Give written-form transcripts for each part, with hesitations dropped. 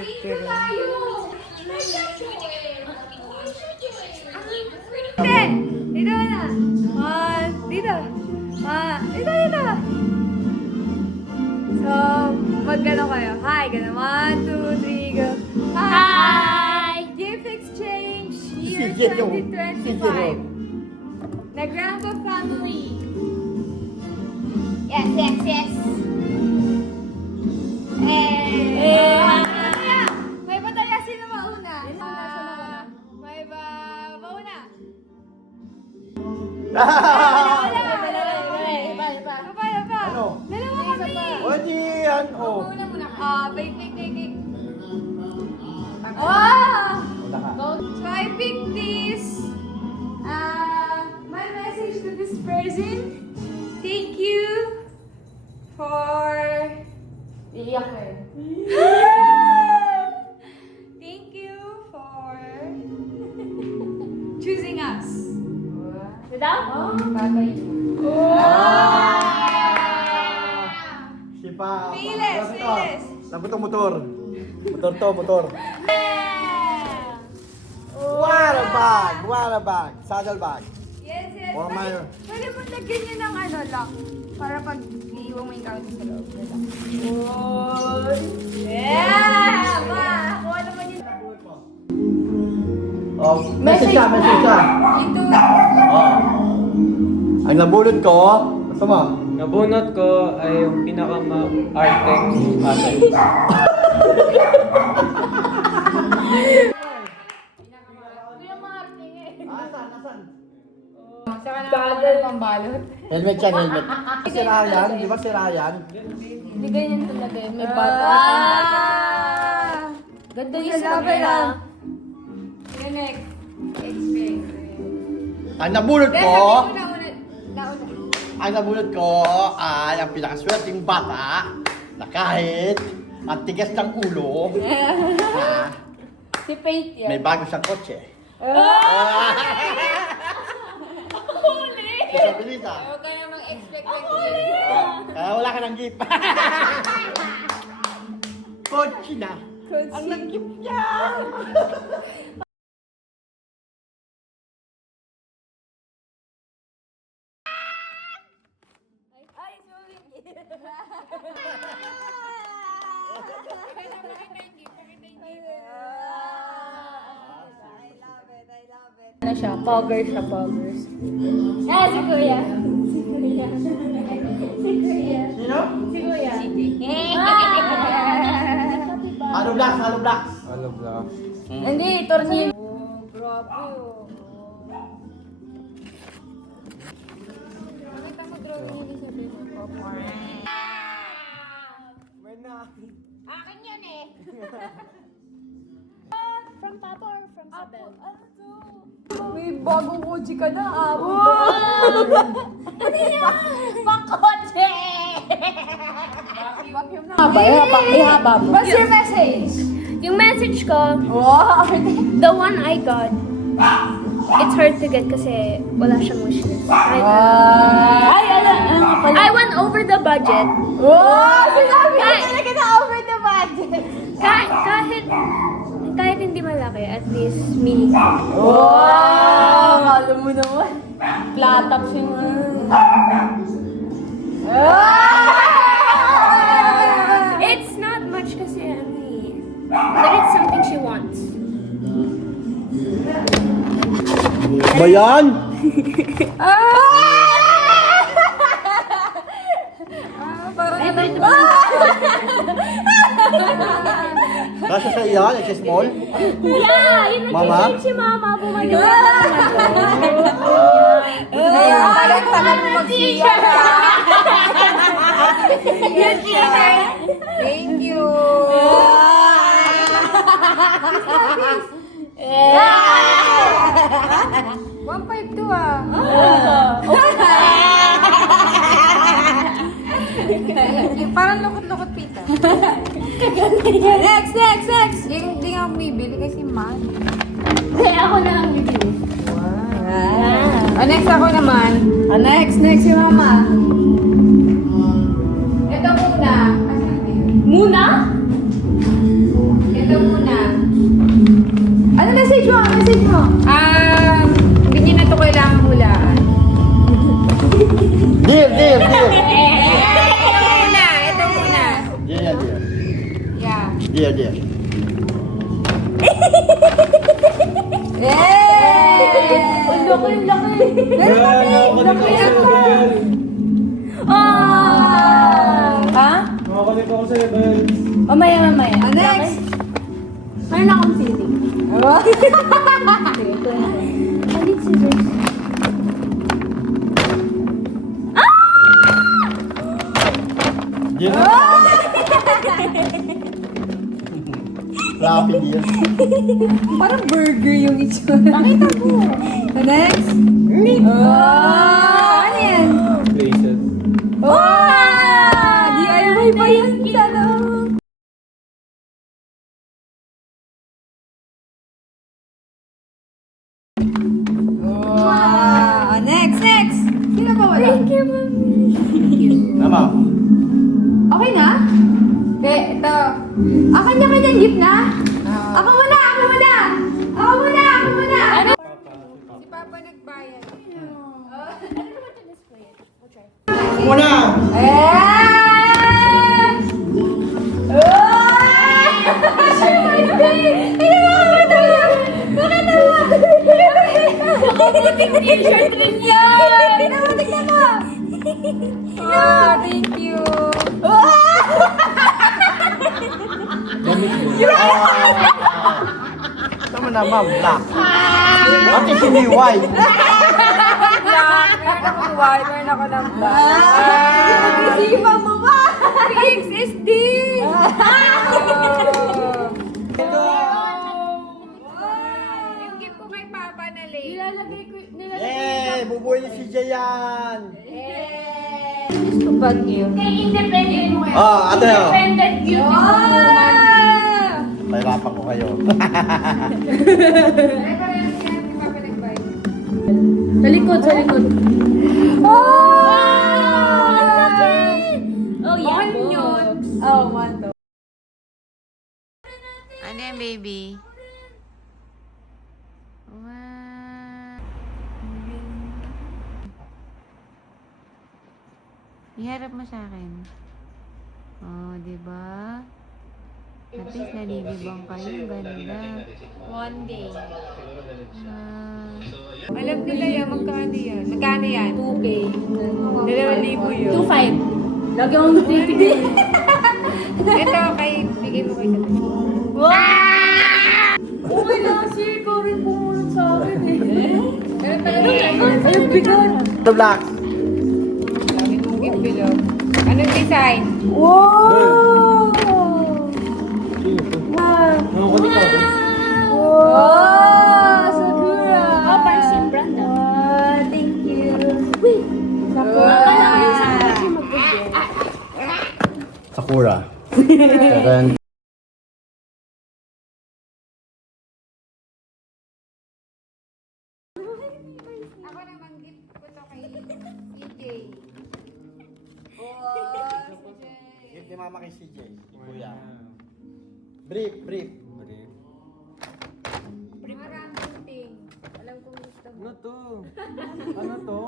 Victory. Dito na. Dito. Dito. So, mag-gano kayo? Hi, gano. 1, 2, 3, go. Hi! Gift exchange year 2025. Nagrambo family. Yes. May batalya. Sino mauna? May mauna. Iba. Ano? Dalawa kami. O di yan, o. Bake. Wala ka. So I picked this. My message to this person. Thank you for. Iiyak na eh. Thank you for choosing us. Diba? Bagay. Sipa. Piles. Labot ang motor. Motor. Water bag. Saddle bag. Yes. Or my- Pwede mo lagyan niya ng lock. Para pag iiwan mo yung gamit sa loob. Yeah! Kuha naman yun. Oh, message siya. Ito. Ang nabulot ko, basta mo. Nabunot ko ay yung pinaka-arteng asset. Nasaan? Saka na pambalot. Helmet yan. Si Ryan, di ba si Ryan? Hindi ganyan talaga eh. May bata. Ganda yung Laban sabi lang. Yung next. Experience. Ang nabulot ko, Nauna. ang nabulot ko ay ang pinakaswerteng bata na kahit ang tigas ng ulo, Si Faith yan. may bago siyang kotse. Huli! Disabilita. Huwag ka namang expect Kaya wala ka ng gift. Kotse na. Ang nag-gift niya. Ay, sorry. Ano siya? Poggers. Ah, si Kuya. Sino? Si Kuya. Hollow blocks. All of love. Hindi, tornillo. Oh, grabe oh. Nakita mo drawing ni Elizabeth. Akin yan eh. From Papa or from Sabel? Ano to? May bagong kotse ka na, Ano yan? Pangkotse! Vacuum na. Ihaba mo. What's your message? Yung message ko, Wow! the one I got, it's hard to get kasi wala siyang wishlist. I went over the budget. Wow! Sinabi ko Kahit- talaga na over the budget. Kahit hindi malaki, at least mini. Wow! Kala mo naman. Platops yung... It's not much kasi ano eh. But it's something she wants. Ba yan? Parang Ay, bakit Kasi sa iyan, it's small. Wala! Yun Mama? nag-change si Mama. Bumalik na Parang tagal mo mag-siya. Thank you. Yeah. 152 ah. Yung parang lukot-lukot pita. Next. Yung hindi nga ako bibili kasi mahal. Hindi, ako na lang bibili. Next ako naman. Next si Mama. Ito muna. Muna? Ito Dear, dear. Yay! Laki. Bel, nakakulit ako sa'yo, Bel. Ha? Nakakulit ako sa'yo, Bel. Mamaya. Next! Meron akong feeling. Sige, ito na. I need scissors. Dear na. Rapid dear. Parang burger yung itsura. Nakita mo. Next! Oh! Ano yan? Places. Oh! DIY pa yan sa loob. Wow! Next! Sino ba wala? Thank you, Mami. Tama. Okay na? Ito. Kanya-kanyang gift na? Ako muna! Ano? Si Papa nagbayad. Ano naman to display it? We'll try. Muna! T-shirt rin yan! Oh, thank you. Tama na, ma'am. Black. Bakit siniway? Meron ako ng bag. Nag-isipan mo ba? PXSD! Yung gift ko kay Papa na late. Nilalagay ko Yay! Bubuhay ni CJ yan! gusto bag niyo. Kay independent mo kayo. Ate. Independent beauty woman. Mahirapan ko kayo. Sa likod. Oh! Oh, yeah. Box. Oh, one to. Ano yan, baby? Wow. Iharap mo sa akin. Oh, di ba? At least nalilibang kayo. Ganda. One day. Alam ko na yan, magkano yan? Magkano yan? 2K. 2,000 yun. 2.5. Lagi akong titigil. Ito, bigay mo kay Sabi. Okay na kasi ikaw rin pumunod sa akin eh. Pero talaga yan. Ay, bigat. The black. Sabi mong gift below. Anong design? Wow! Nakakulit ako. Oh, Sakura! Oh, parang same brand ah. Oh, thank you. Wait! Sakura! Sakura. Seven. Ako naman gift ko to kay CJ. Oh, CJ. Gift ni mama kay CJ. Kuya. Brief. Maraming thing. Alam kong gusto mo. Ano to? Ano to?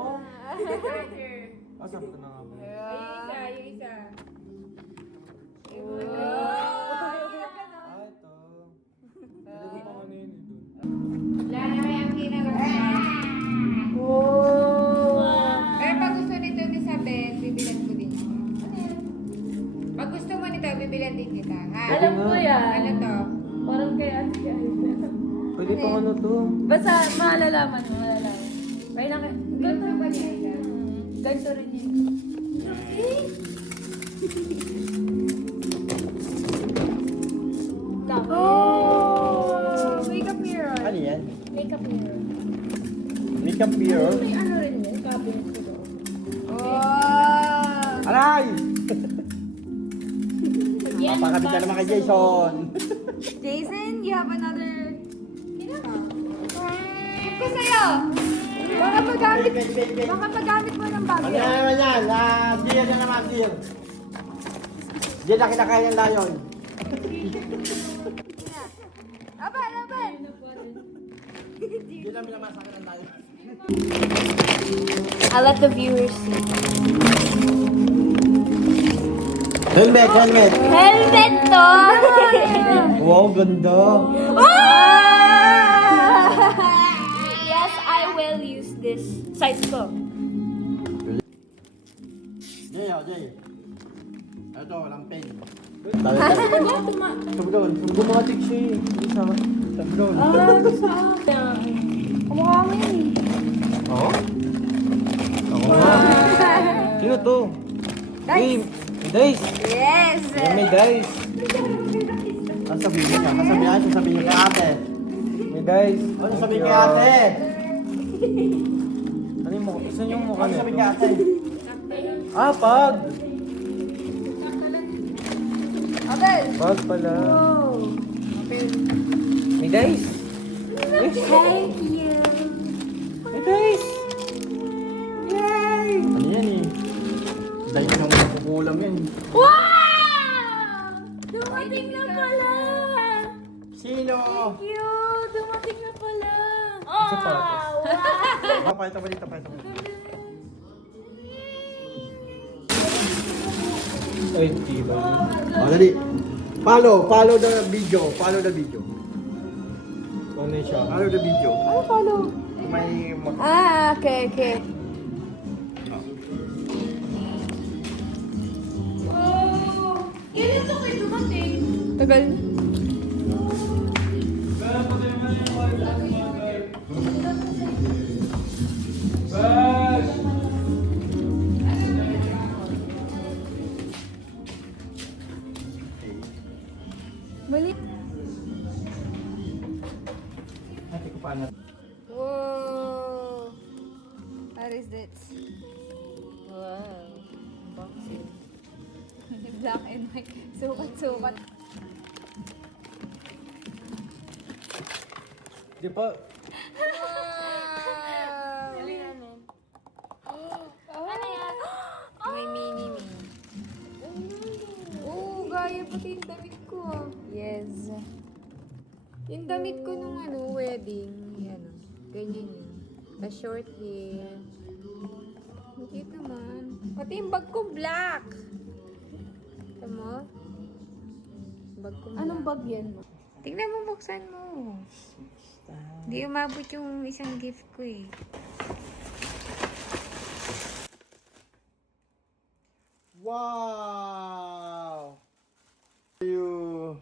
Asan ko na nga ba? Yung isa. Ah, ito. Hindi ko pa kanina dun. Wala na may ang kinalagay. Pero pag gusto nito ni Sabet, bibilan ko din siya. Pag gusto mo nito, bibilan din kita. Ha? Alam ko yan. Ano to? Parang kay Ate Ayla. Pwede pang ano to? Basta malalaman mo. May lang. Ganito ba niya? Ganito rin yun. Oh! Makeup mirror. Ano yan? Makeup mirror. Makeup mirror. May ano rin yun. Cabinet ko doon. Oh! Aray! Yan, Napakabit ka naman kay Jason. Jason, you have another... Gift ko sa'yo! Baka magamit, Wait. baka magamit mo ng Ano bagay. naman yan? Dear na naman, dear. Dear na kinakain ng layon. Laban! Dear na minamasakan ng layon. I'll let the viewers see. Helmet, helmet. Helmet to! Wow, ganda. Yes, I will use this. Size ko. Jay, oh, Jay. Ito, walang pen. Sabi doon. Bumatik siya eh. Sabi doon. Kumukha mo yun. Oo? Ako nga. Sino to? Dice. Dice. Yes! May dice. Ang sabihin niya, sasabihin niya kay ate. May dice. Ano sabihin kay ate? Ano yung mukha? Saan yung mukha Ano sabihin nito? kay ate? Ah, pag! Abel! Pag pala. May dice. Thank you! May dice. Ano yan eh? Dahil nang makukulam yan. Wow! Dumating na pala! Sino? Cute! Dumating na pala! Sapatos. Wow! Pakita mo dito, pakita mo. Ay, di ba? Oh, dali. Follow the video. Follow the video. Ano siya? Follow the video. Ano follow? May Okay. Kailan to kayo dumating? Tagal. Mali. Ate ko paano. Whoa. What is this? Wow. Boxing. Black and white. Sukat. Di pa. Wow. Ano yan? May mini-me. Oo, gaya pati yung damit ko. Ah. Yes. Yung damit ko nung wedding. Yan o. Ganyan yun. The short hair. Ang cute naman. Pati yung bag ko black. Ito mo? Bag ko Anong black. bag yan? Tingnan mo, buksan mo. Hindi umabot yung isang gift ko eh. Wow! You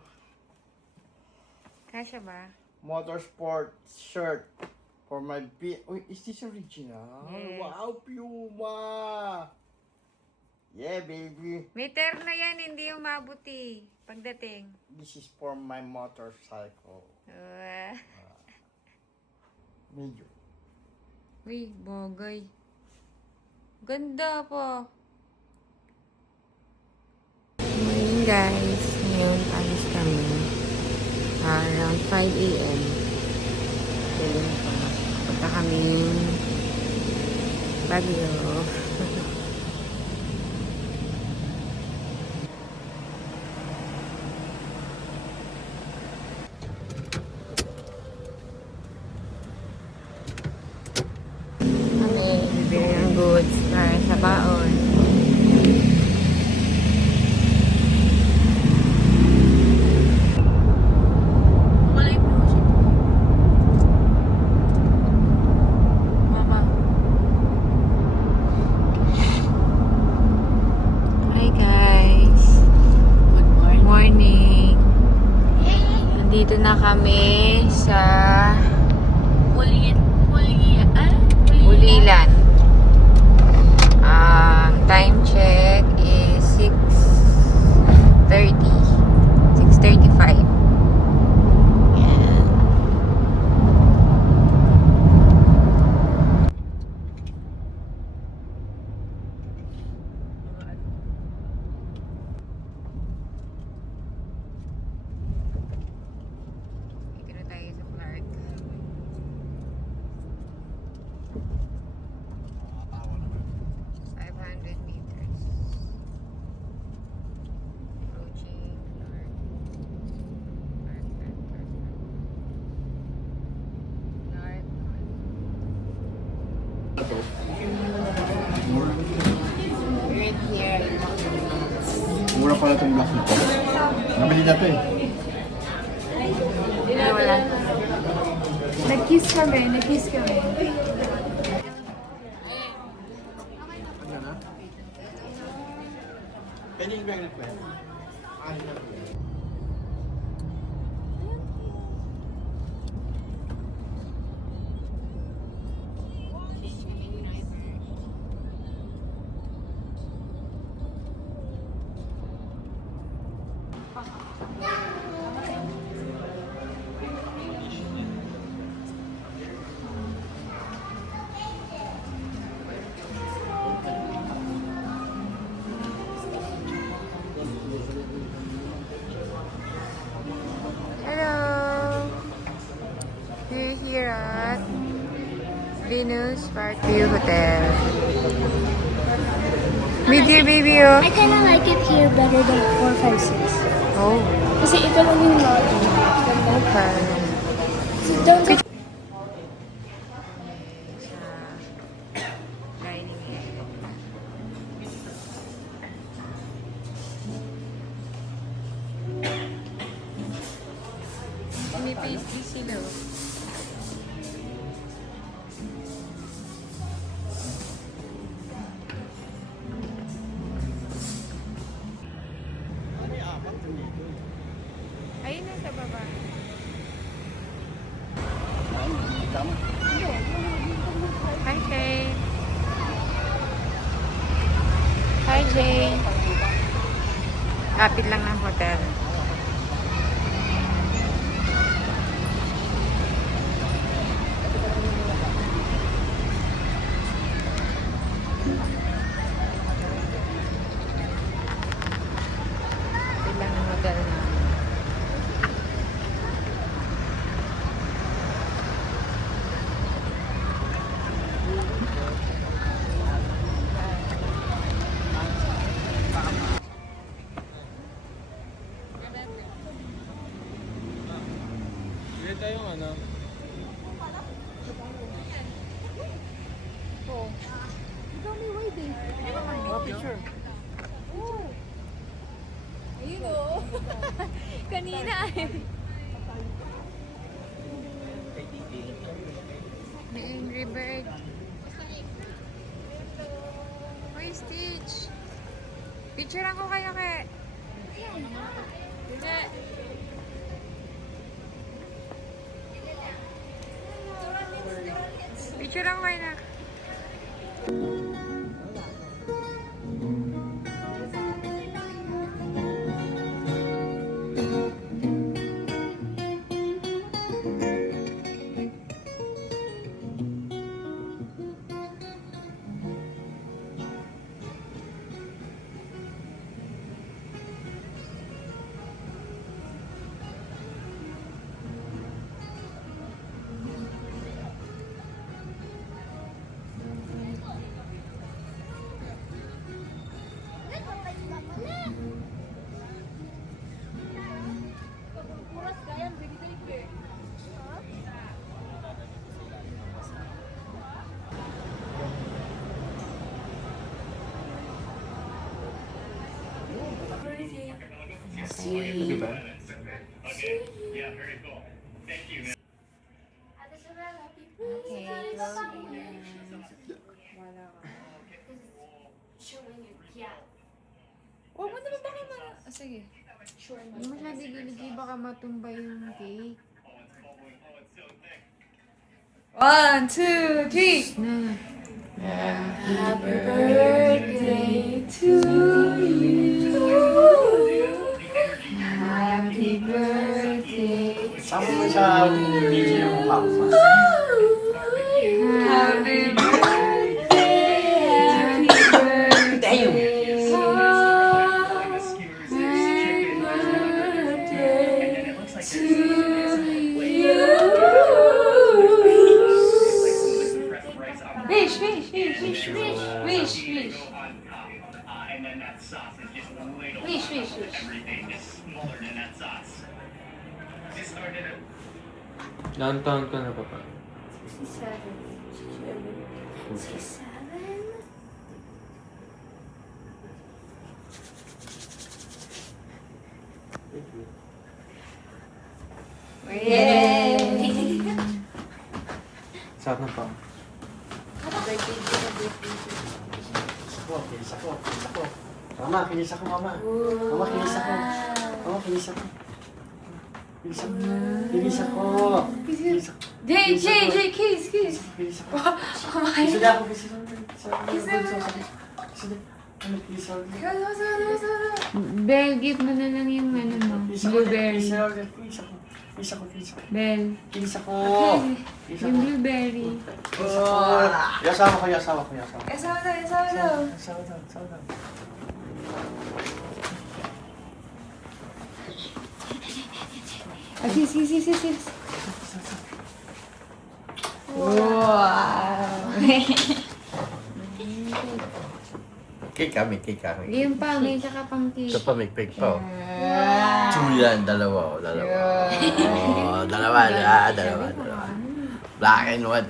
Kasha ba? motorsport shirt for my Uy, is this original? Yes. Wow, Puma! Yeah, baby. Meter na yan, hindi umabot eh. Pagdating. This is for my motorcycle. Medyo. Uy, bagay. Ganda pa. Morning guys. Ngayon, alis kami. Around 5 a.m. Kailan pa. Punta kami Baguio. Kami, bibili ng goods para sa baon. Hi guys. Good morning. Nandito na kami sa Ulilan. Time check is 6:30. 6:35. Yan. Dito na tayo sa Clark. mura pala itong box nito. Nabili na ito eh. Wala. Nag-kiss kami. Pwede yung bang request? Hello! We're here at Venus Parkview Hotel. With your baby, oh. I kind of like it here better than 456. Oh, Kasi ito lang yung lobby. Ganda. okay. So don't take Dining area. May pastry sila, oh. Ayun na sa baba. Hi, Jay. Hi, Jay. Kapit lang ng hotel. Kapit lang ng hotel na. Sige tayong ano. Ayun, oh. Kanina. May Angry Bird. Uy, Stitch. Picturean ko kayo kay... Hindi. Picturean ko kayo na. Sige ba? Okay, close Huwag mo naman baka sige. Hindi mo siya digiligi, baka matumba yung cake. 1, 2, 3. Na. Happy birthday to you. Happy birthday. Sama mo sa video yung mukha mo. Happy birthday. Happy birthday. Wish, wish, wish, wish, wish, wish, wish. And then that sauce is just little, Wish, wish, wish. everything is smaller than that sauce. This started at Ilang taon ka na, Papa? 67. Yay! Sarap ng pang. Kinis ako. Mama, kinis ako, mama. Mama, kinis ako. Mama, kinis ako. Kinis ako. Kinis ako. Kinis ako. Jay, kiss. Kinis ako. Oh my Kinis God. ako. Kinis ako. Kinis ako. Bel, give mo na lang yung ano mo. Blueberry. Kinis ako. Bel, Kinis ako. yung blueberry. Yasawa ko. Asawa daw. Ah, kiss. Cake kami. Yung pa, may saka pang kiss. Ito pa, may cake pa. Tuyan, dalawa. Dalawa. Black and white.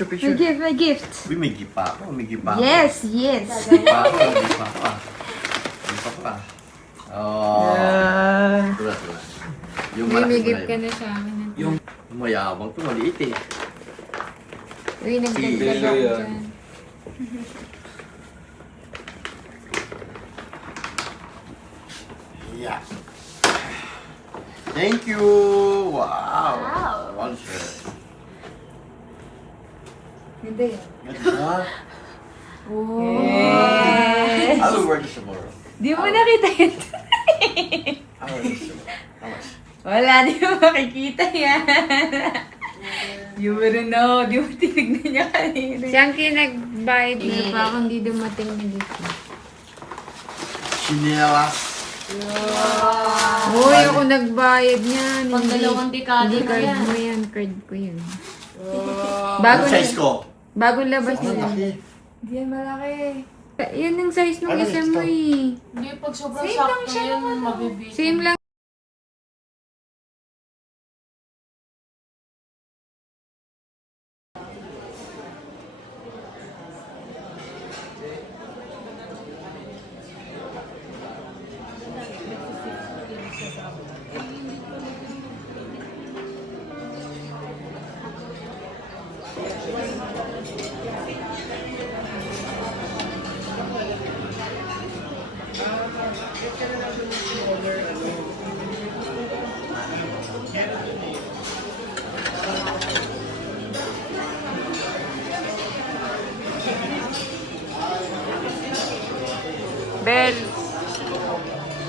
Picture. My gift. Uy, may gift pa ako. Yes. Gift pa pa. Oh. Tula. Yung May malaki gift ka na na sa akin. yung mayabang to, maliit eh. Uy, nagdagdag Bel ako yan. dyan. Yeah. Thank you. Wow. One shirt. Ganda yan. Ganda. I will wear this tomorrow. Di mo nakita yun. I will wear this tomorrow. How much? Wala, di mo makikita yan. You wouldn't know. Di mo tinignan niya kanina. Siyang kinagbayad na pa akong di dumating na dito. Chinelas. Uy, ako nagbayad niyan. Pang dalawang dekada Hindi na card yan. mo yan. Card ko yan. Ano size ko? Bagong labas Ang na laki. yan. Hindi yan malaki. Yan ang size nung Ano, isa ito? mo eh. Hindi, pag sobrang Same lang sakto siya yan, nung ano. mabibig. Same lang. Bel.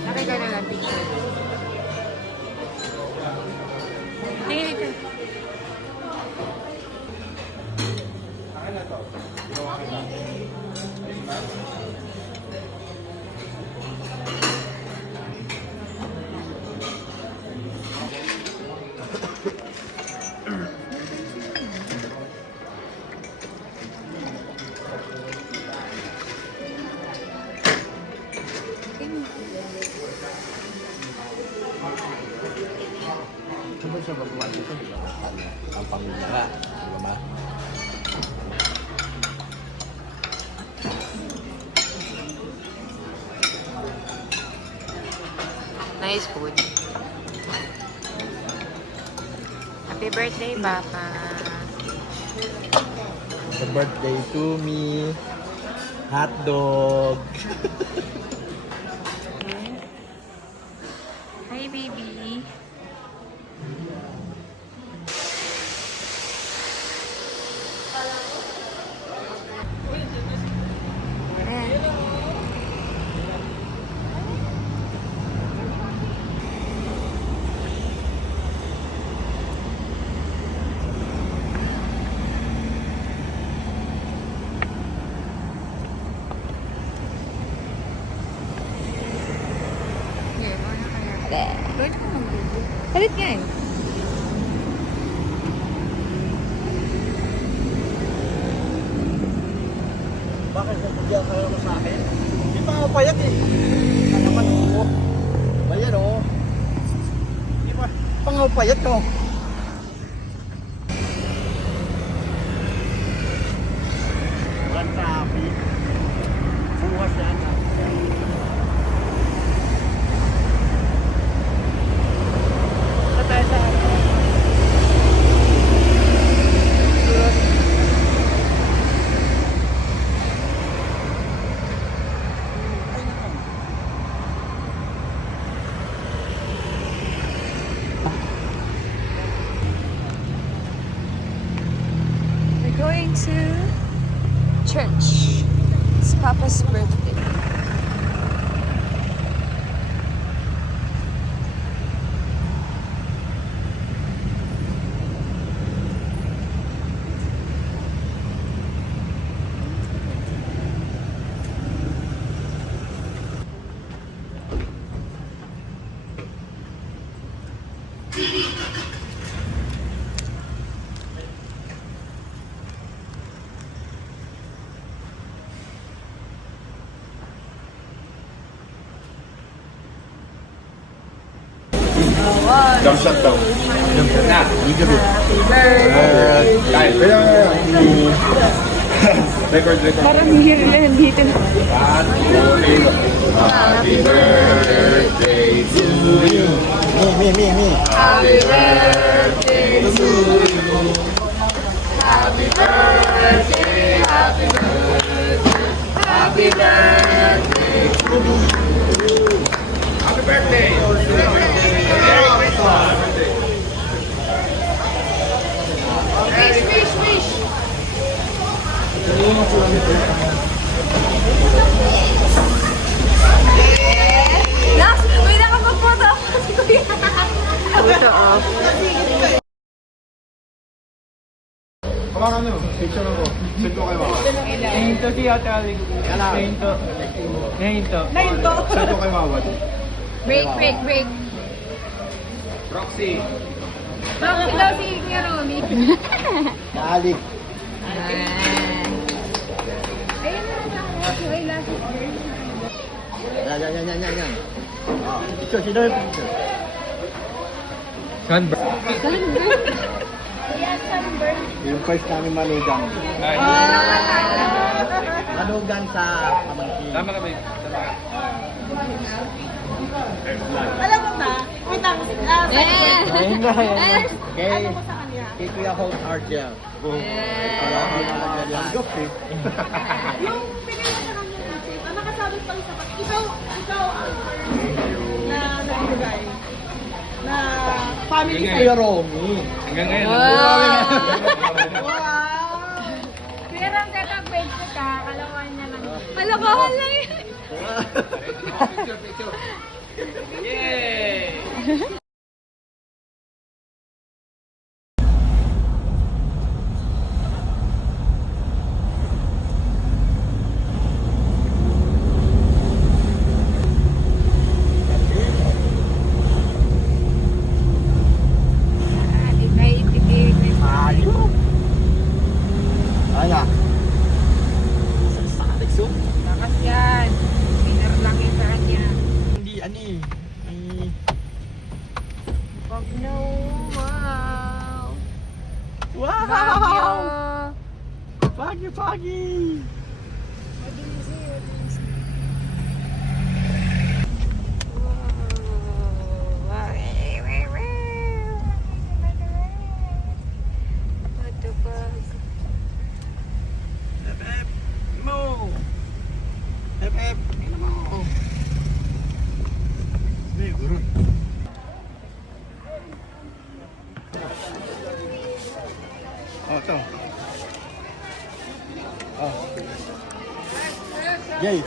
Nakita na lang picture. Tingin ito. Ano siya ba kumain ito? Ang pangmura. Di ba ma? Nice food. Happy birthday, Papa. Happy birthday to me. Hot dog. Hi, baby. Palit nga eh. Bakit nagpagyan ka naman sa akin? Hindi pa ako payat eh. Ano naman ako? Bayan o. Hindi pa. Pang ako payat ko. Walang traffic. Bukas yan. to church. It's Papa's birthday. Jump shot daw. Jump shot na. Kaya. Record. Parang hihirlan dito. Happy birthday to you. Me. Happy birthday to you. Happy birthday, happy birthday, happy birthday to you. Happy birthday. Wish. Nax, may nakapag-photo ako si Kuya. Photo off. Kamangan nyo. Picture ako. Send ko kayo mama. Nahinto si Ate Alex. Nahinto. Send ko kayo mama. Break. Roxy. Bakit daw si Romy? Alex. Ayun na lang ako. Ay, last Yan. Picture, sino yung picture? Yung first namin manugang. Manugang sa pamangkin. Tama ka, babe. Alam mo na, wait lang. Ayun na. Kay Kuya Holt Argel. Langgop eh. Yung pinili na kami natin, nakasabi pa rin sa ikaw na nagbigay na family Kay sa'yo. Kuya Romy. Hanggang ngayon. Wow! Pero ang kakapwede ko ka, kalawan niya lang. Kalokohan lang yun. Yay! Ayan. Sa Alex oh. Lakas yan. Winner lang yun sa kanya. Hindi, Pag no, wow. Wow! Baguio. Pagi! Mo! Hep! Tingnan mo! Hey, gurun. Oh, ito. Oh. Yay!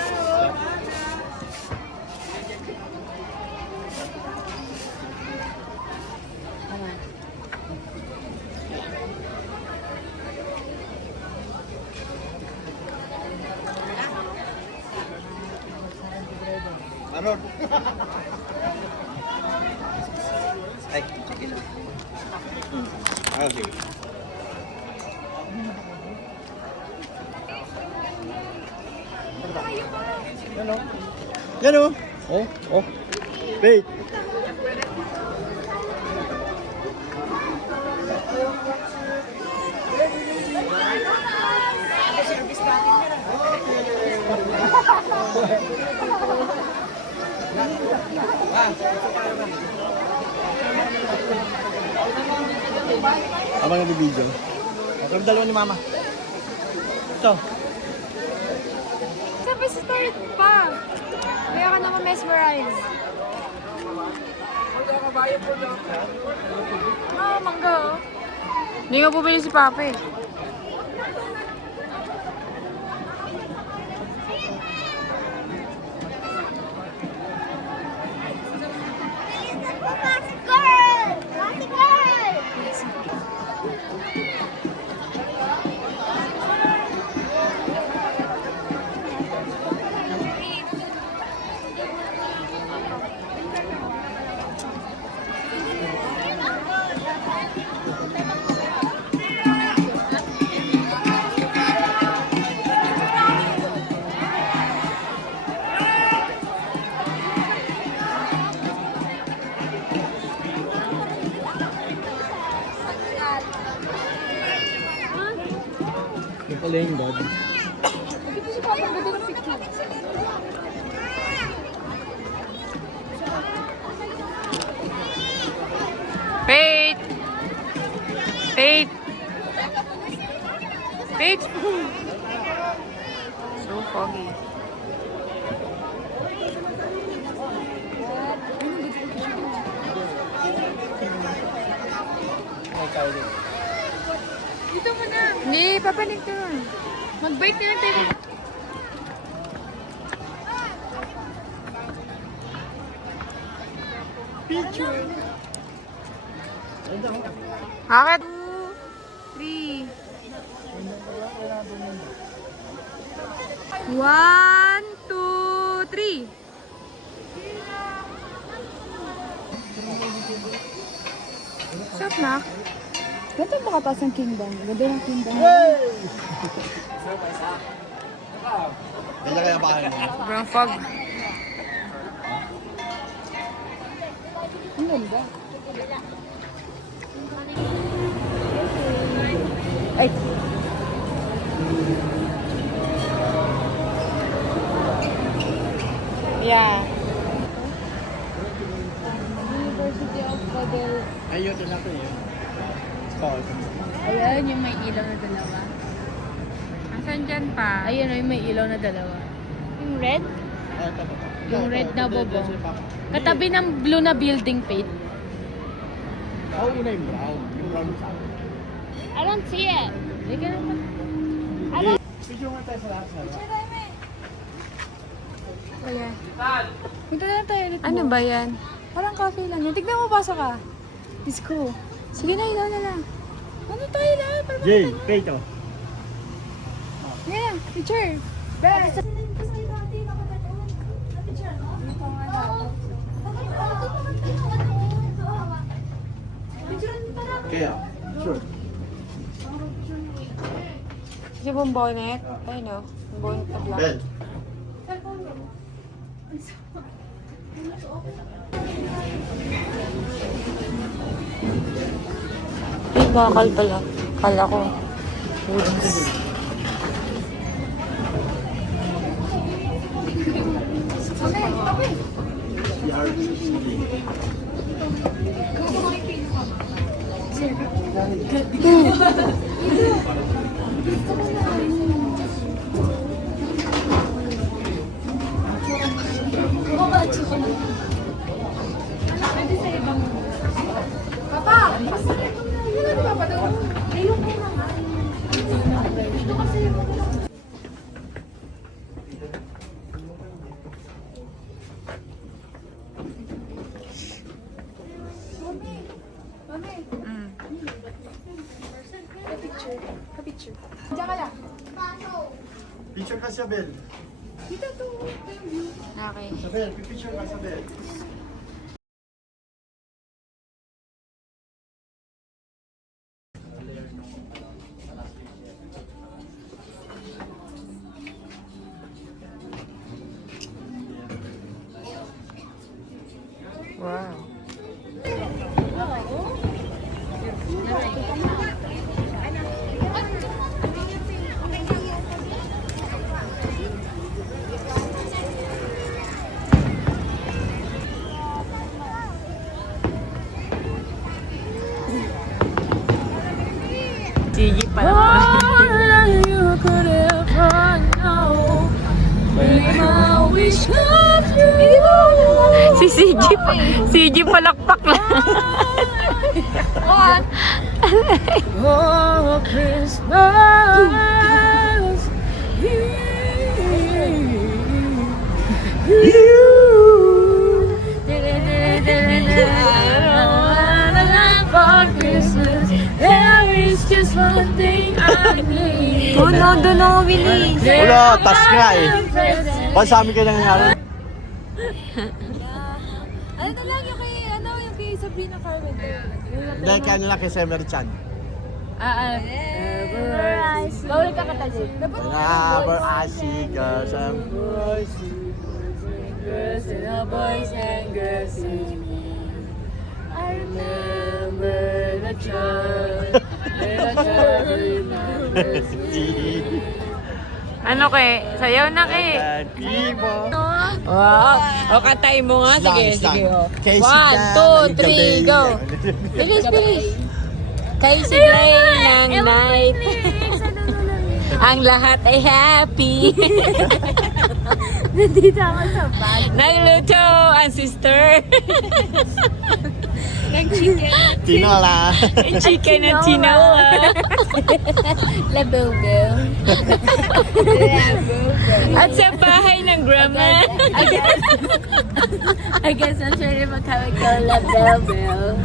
Ano? Ay, sige lang. Okay. Yan o. Oh. Wait. Abang nag-video. Ito yung dalawa ni Mama. Ito. Sabi start pa. Kaya ka naman mesmerize. Mangga oh. Hindi ko bumili si Papa eh. galing, God. Faith! Faith! Faith! So foggy. Dito mo na. Hindi, papanig ka. Mag-bike na lang tayo. Bakit? 3. 1, 2, 3. Stop na. Ganda ba kataas ang kingdom? Ganda ng kingdom. Kaya kaya bahay mo. Sobrang fog. Ang ganda. Ay. Yeah. University of Badel. Ayun, ito natin yun. Call. Ayan, yung may ilaw na dalawa. Asan dyan pa? Ayun, yung may ilaw na dalawa. Yung red? Yung red na bobo. Katabi ng blue na building, Faith. Oo, una yung brown. Yung brown sa akin. I don't see it. Picture mo tayo sa lahat sa Kaya. Punta na tayo ulit. Ano ba yan? Parang cafe lang yan. Tignan mo, pasok ka. It's cool. Sige na, ilaw na lang. Ano tayo lahat? Para Jay, Kato. yeah, picture. Kaya, sure. Yung bombonet? I know. Bombonet na black. Ben. Ay, bakal pala. Kala ko. Picture ka siya, Bel. Okay. Sabel, picture ka, Sabel. Wow. Gigi pala. Si CG palakpak lang. Oh, Christmas. For Christmas, there is just one thing I need. Oh no, doon ako bilis. Wala, tas nga eh. Ba't sa amin kayo nangyayari? Ano na lang yung kay, yung kay Sabrina Carpenter. Hindi, kaya nila kay Semer Chan. Bawal ka katali. Whenever I see girls, I'm Girls and the boys and girls singing. I remember the child Ano kay? Sayaw na kay. Wow. O, katay mo nga. Sige, sige. O. 1, 2, 3, go. Bilis, bilis. Kay si Gray ng night. Ang lahat ay happy. Nandito ako sa bag. Nagluto ang sister. Nag-chicken. Tinola. Chicken at tinola. Labubu. At sa bahay ng grandma. I guess I'm sure if I go labubu.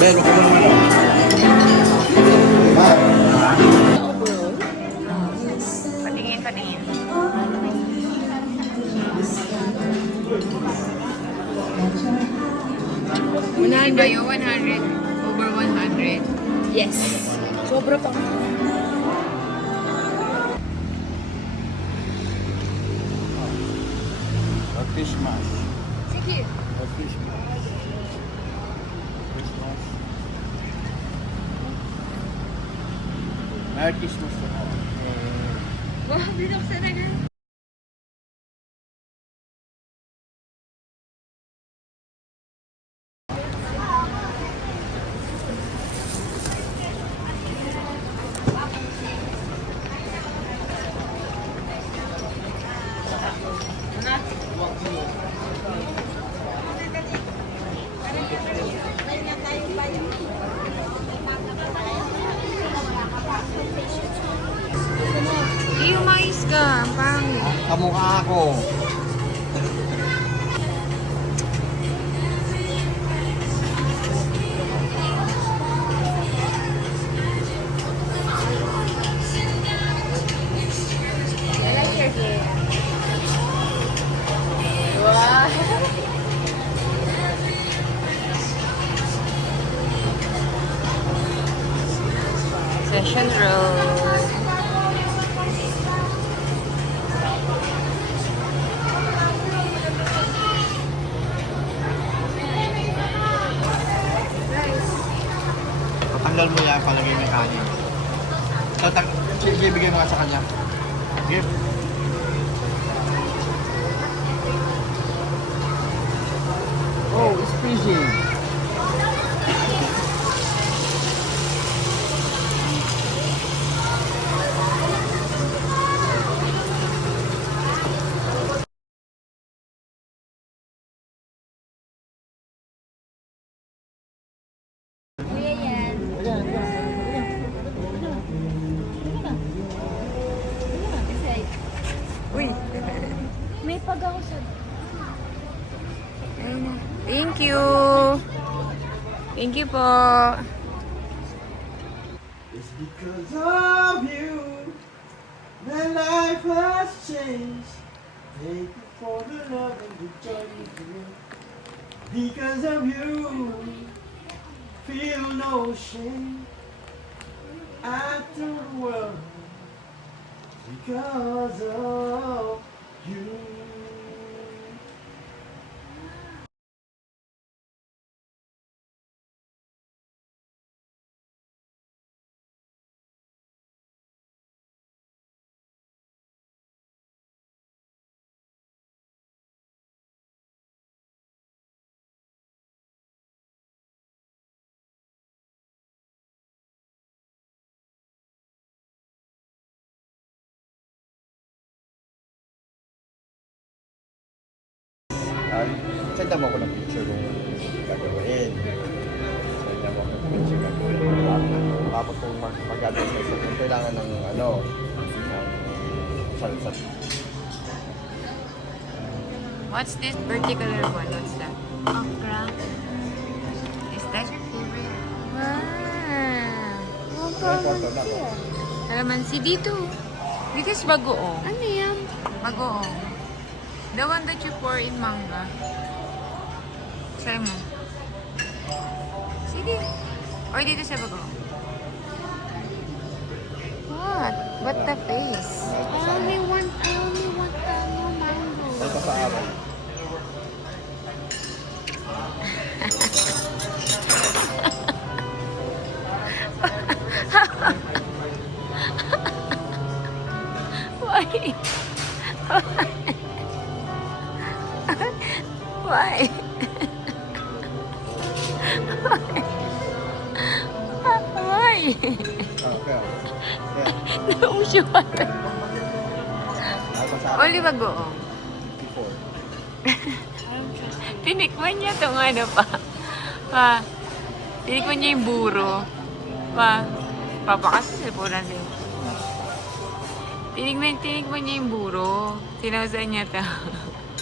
Meron ka naman ako. Patingin, patingin. Hindi ba yung 100? Over 100? Yes. Sobra pa. A fish mask. Sige. A fish mask. Fish mask. Merry Christmas to all. Wow, binuksan na nga. Hindi umayos ka. Ang pangit. Kamukha ako. I like your hair. Wow. Session road. Patanggal mo yan, palagay mo yung kanin. Sige, bigyan mo nga sa kanya. Sige. Oh, it's fishing. Kuya yan. Uy. May pag ako sa... Ayun na. Thank you. Thank you po. It's because of you my life has changed. Thank you for the love and the joy you bring. Because of you, feel no shame after the world. Because of you. Send mo ako ng picture ng gagawin. Send mo ako ng picture ng gagawin. Tapos kung mag-address ka sa kailangan ng ano, ng salsa. What's this particular one? What's that? Okra. Is that your favorite? Wow. Kalamansi dito. Dito is bagoong. Ano yan? Bagoong. The one that you pour in manga. Try mo. Sige. Or dito sa bagoong. What? What the face? I only want the new mango. Ano pa sa araw? Why? Why? Why? Okay. Nausuan. Ano pa sa araw? Oli bagoong. Before. Tinikman niya itong ano pa. Pa. Tinikman niya yung buro. Pa. Papakas sa punan din. Tinikman niya yung buro. Sinausan niya ito.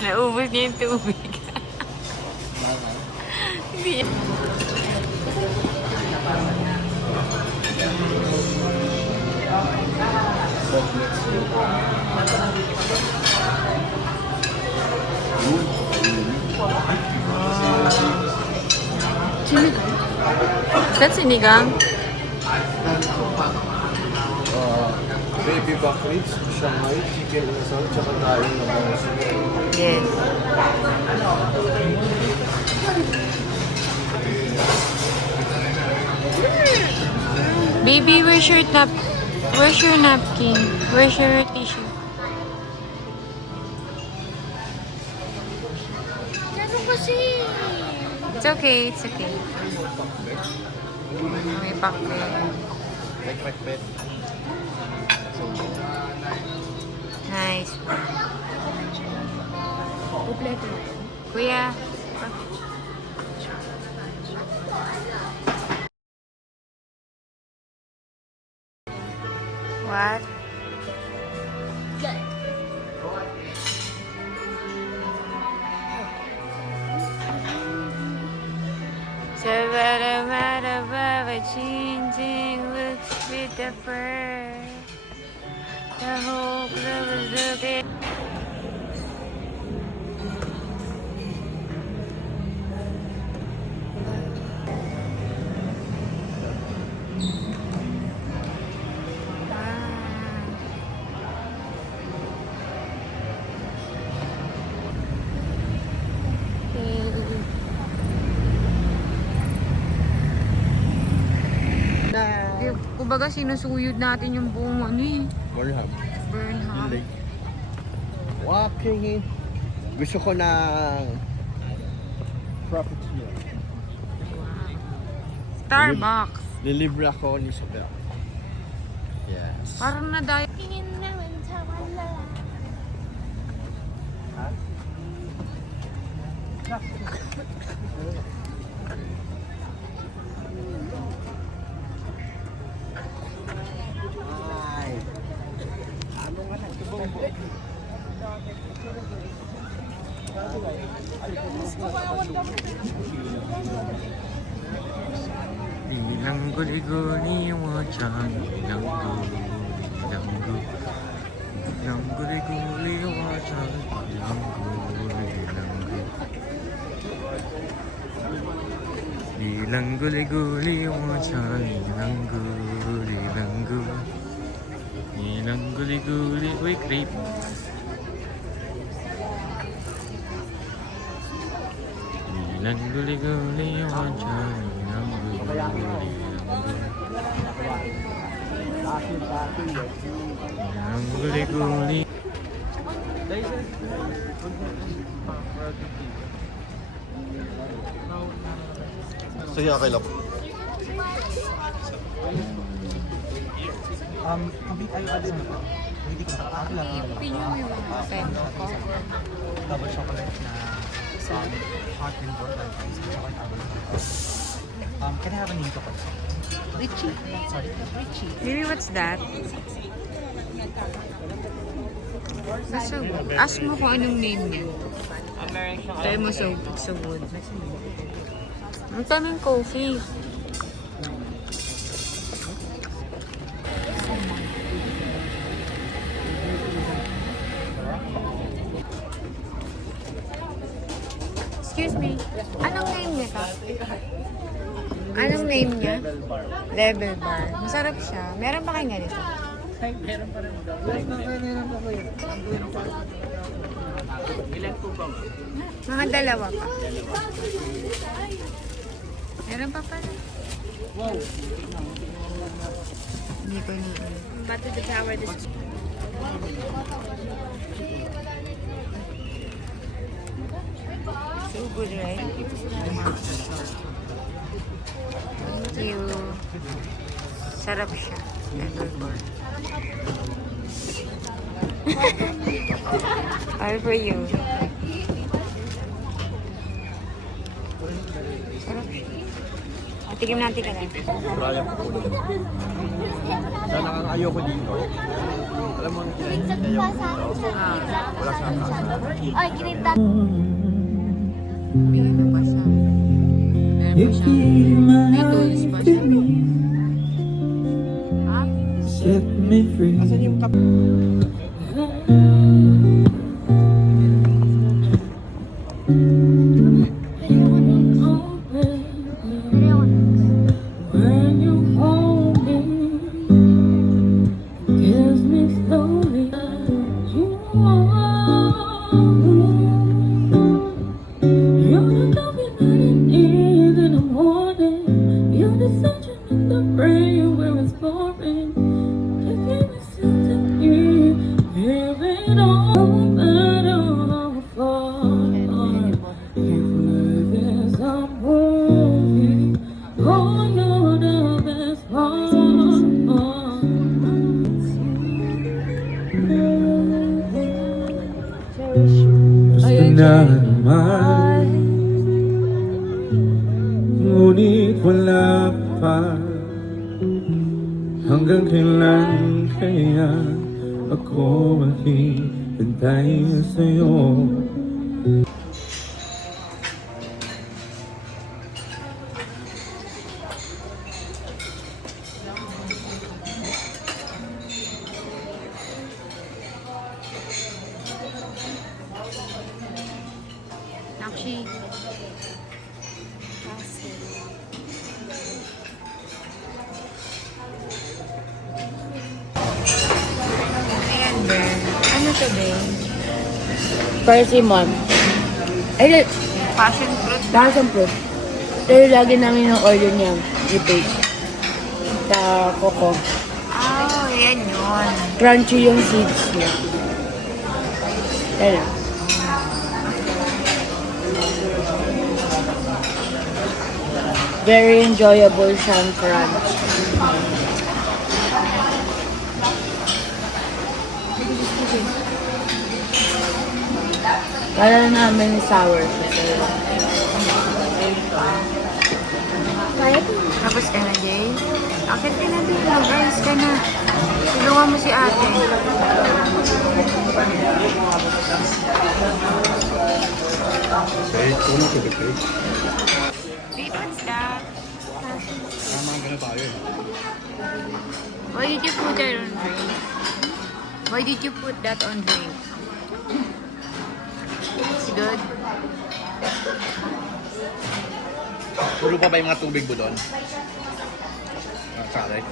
Naubos niya yung tubig. Hindi. Is that sinigang? Baby back ribs, Shanghai, chicken inasal, tsaka tayo ng mga Yes. Baby, where's your napkin? Where's your tissue? Ano kasi? It's okay, it's okay. May pakbet. like macbeth. Nice. Kompleto na yun. Kuya. What? Changing looks with the fur. The whole club is looking. Kumbaga sinusuyod natin yung buong ano eh. Burnham. Burnham. Lake. Walking. Gusto ko ng frappuccino. Starbucks. Lilibre ako ni Isabel. Yes. Parang nadayo. Tingin naman sa wala. Ay. Ano nga na? Tubong. Bilang guli-guli wajan, bilang guli, bilang guli-guli wajan, bilang guli. Bilang guli-guli wajan, bilang guli. Bilang guli-guli, uy, creep. Bilang guli-guli wajan, bilang guli. Bilang guli-guli. Sige, okay lang. Pinyo yung friend ko. Double chocolate na hot and cold and ice. Tsaka tawag. Can I have a name to call? Richie. Sorry. Richie. Maybe what's that? Basta, ask mo kung anong name niya. Tell mo so good. Ang daming coffee. Excuse me, anong name niya ka? Anong name niya? Level Bar. Masarap siya. Meron pa kayong ganito? Mga dalawa pa. Meron pa pala. Hindi ko na. Back to the tower this So good, right? Thank you. Sarap siya. Level Bar. All for you. Sarap. Titigim natin ka lang. Kaya ko po dito. Kaya nakakayo ko dito. Alam mo, ayaw ko dito. Wala sa kasa. Ay, kinita. May ano pa siya. Meron pa siya. May tools pa siya. Ha? Set me free. Asan yung cup? When you hold me, kiss me slowly. You are. You're the coffee that I need in the morning. You're the sunshine in the rain where it's pouring. You give me something, give it all, no matter how far. If love is a movie, oh, you're the best part. Gusto na naman, ngunit wala pa. Hanggang kailan kaya ako maghihintay sa'yo? Nakshi. Ayan, Ben. Ano to, Ben? Persimmon. Ay, Passion fruit. passion fruit. Pero lagi namin yung order niya, yung page. Sa coco. Oh, yan yun. Crunchy yung seeds niya. Yan. Very enjoyable siyang crunch. Kala namin sour. Tapos ka na, Jay. Akit ka na dito. Guys, ka na. Tulungan mo si ate. Okay, ito na ito, okay? Wait, what's that? Tama ka na tayo eh. Why did you put that on drink? Why did you put that on drink? It's good. Tulo pa ba yung mga tubig mo doon? Sorry.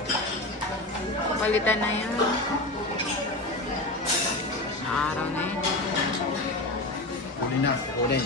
Palitan na yun. Araw na yun. Huli na, huli.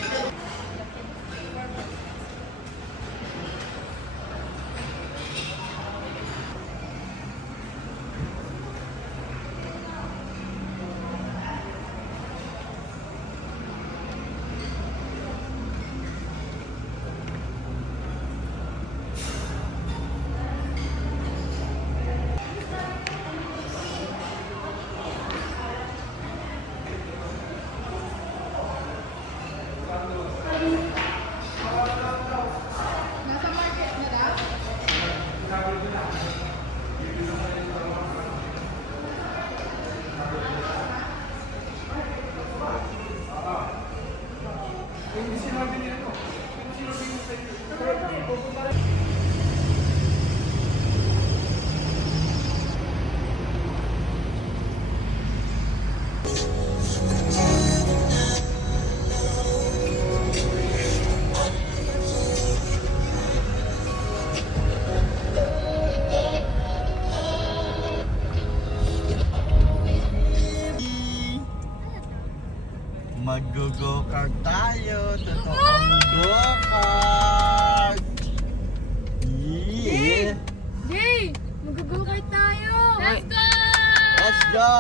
Mag-go-kart tayo. Totoong go-kart. Yeah. Jay! Mag-go-kart tayo! Let's go! Let's go.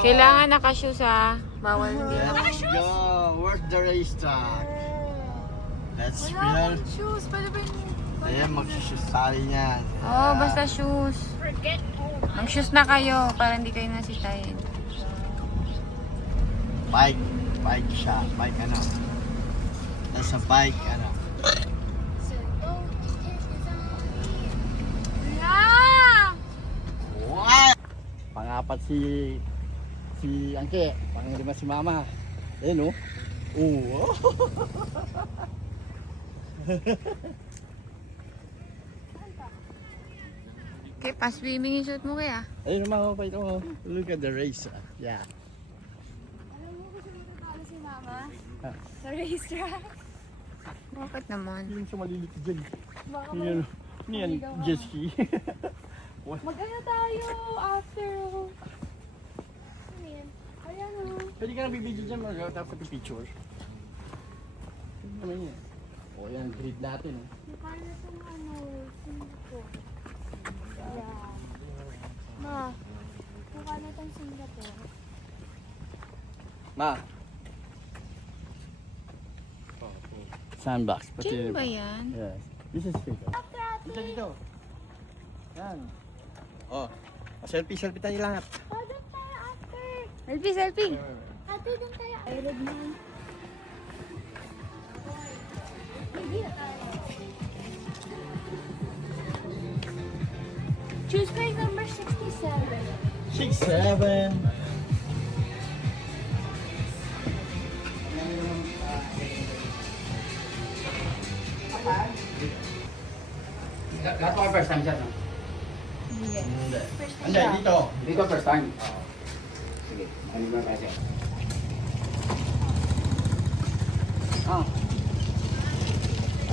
Kailangan naka-shoes ha. Bawal hindi. Let's go. Where's the racetrack? Let's spin. Shoes, pwede ba yung... Ayan, mag-shoes tayo niyan. Oo, basta shoes. Mag-shoes na kayo para hindi kayo nasitayin. Bike. Bike siya. Bike ano? Nasa bike ano? Yeah! What? Pangapat si Angke. Panglima si Mama. Ayun oh. Oo. Okay, pa-swimming yung suit mo kaya. Ayun mga kapait mo. Look at the race. Yeah. Alam mo, gusto mo natalo si Mama? Ah. Sa racetrack? Bakit naman? Yung sa maliliit dyan. Baka Yan. Yan. Jet ski. Mag-ano tayo after... Ano yan? Ayan o. Pwede ka na bibidyo dyan. Tapos yung picture. Ano naman yan? O yan. Grid natin. Mukha na itong ano, Singapore. Yeah. Ma, mukha na itong Singapore. Ma. Sandbox. Diyan ba yan? Yes. This is Singapore. Dito, dito. Yan. Oh. Selfie tayo lahat. Oh, doon tayo after. Selfie, selfie. Ate, doon tayo. Iron Man. Hindi na tayo. Choose bike number 67. 6, 7. Lahat mo first time siya, no? Hindi. Hindi, dito. Dito first time. Sige, ano na tayo siya?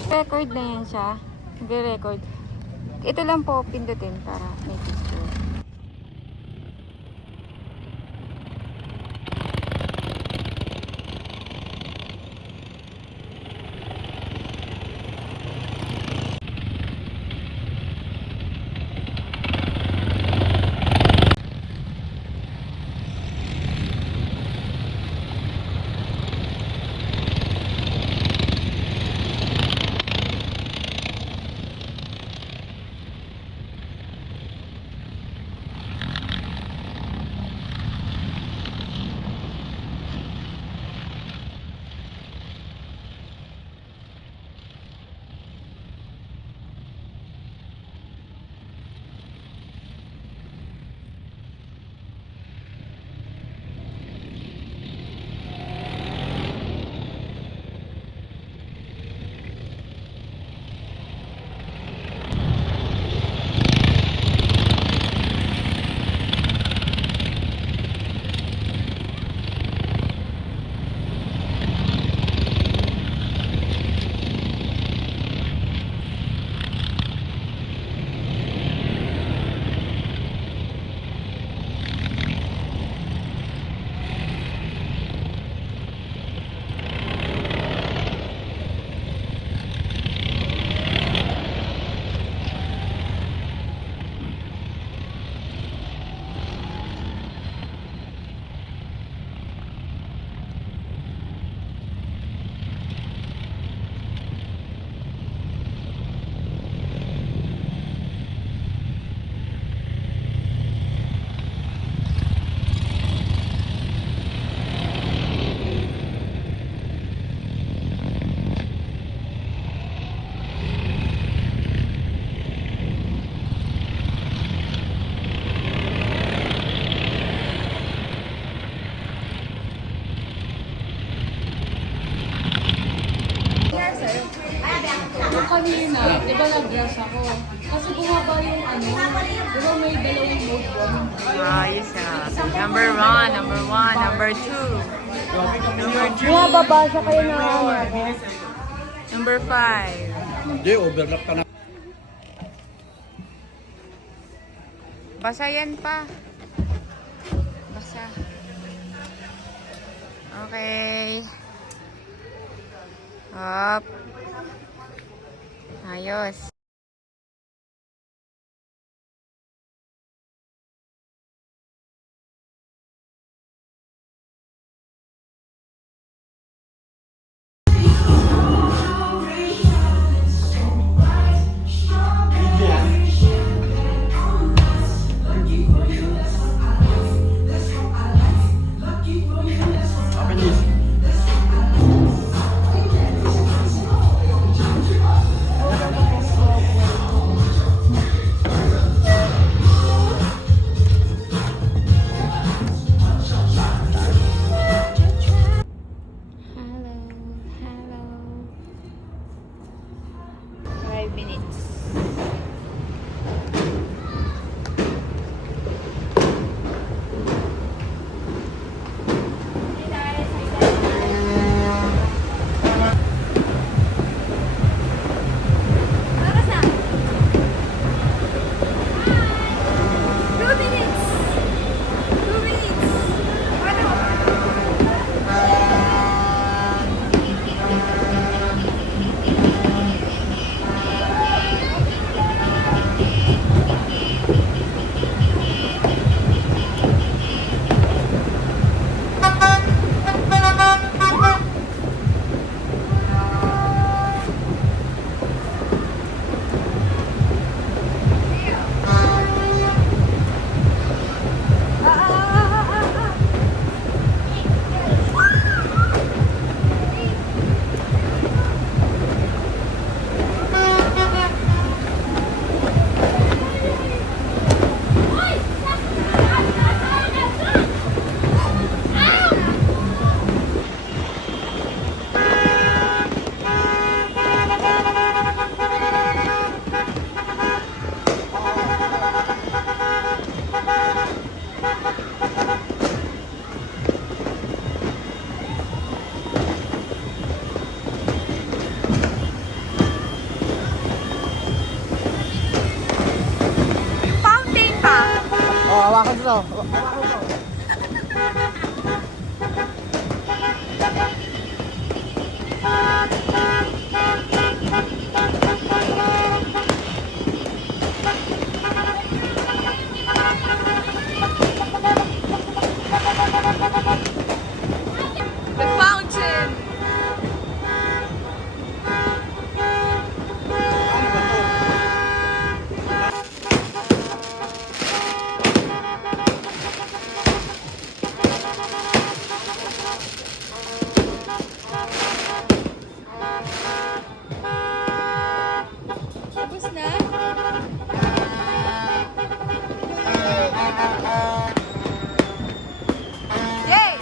Record na yan siya. Nagre-record. Ito lang po, pindutin para may picture. Kanina, di ba nag-dress ako? Kasi bumaba yung ano, di ba may dalawang mode ba? Ayos ah. Number 1, number 1, number 2. Number 3. Bumababa siya kayo na ano. Number 5. Hindi, overlap ka na. Basa yan pa. Basa. Okay. Hop. Ayos. Hello, hello. 5 minutes. Oh, hawakan dito. The fountain. Tapos na? Yay!